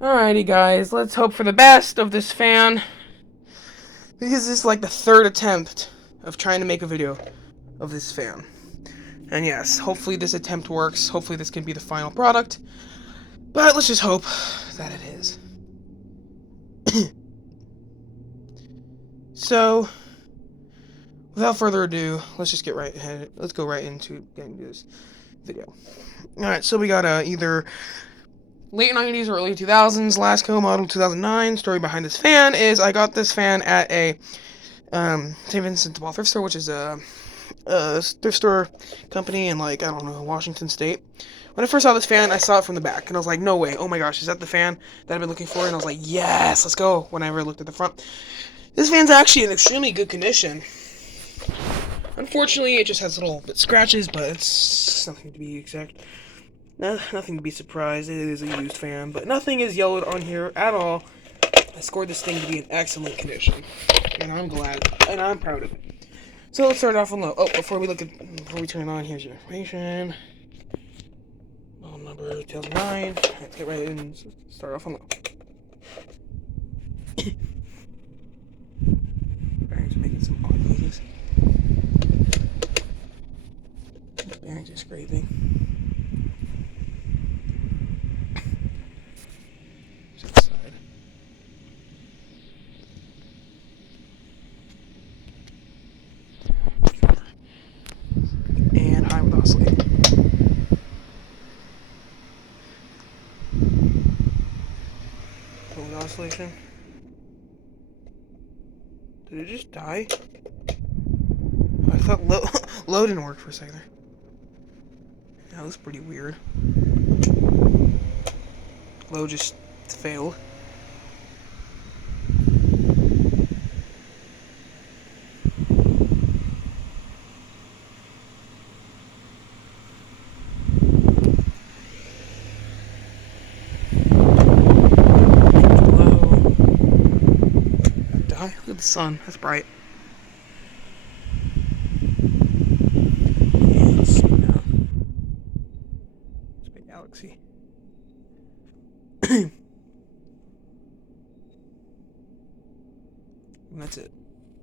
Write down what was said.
Alrighty, guys, let's hope for the best of this fan. Because this is like the third attempt of trying to make a video of this fan. And yes, hopefully this attempt works. Hopefully this can be the final product. But let's just hope that it is. So, without further ado, let's just get right ahead. Let's go right into getting to this video. Alright, so we got either late 90s or early 2000s Lasko model 2009. Story behind this fan is I got this fan at a St. Vincent de Paul thrift store, which is a thrift store company in, like, I don't know, Washington State. When I first saw this fan, I saw it from the back, and I was like, no way, oh my gosh, is that the fan that I've been looking for? And I was like, yes, let's go, whenever I looked at the front. This fan's actually in extremely good condition. Unfortunately, it just has little bit scratches, but it's nothing to be exact. Nothing to be surprised. It is a used fan, but nothing is yellowed on here at all. I scored this thing to be in excellent condition, and I'm glad, and I'm proud of it. So let's start off on low. Oh, before we turn it on, here's your information. Model number 2009. Let's get right in and start off on low. Bearings are making some odd noises. Bearings are scraping. Side. And high with oscillating. Low with oscillation. Did it just die? I thought low didn't work for a second there. That was pretty weird. Low just failed. Die? Look at the sun. That's bright. Galaxy. And that's it.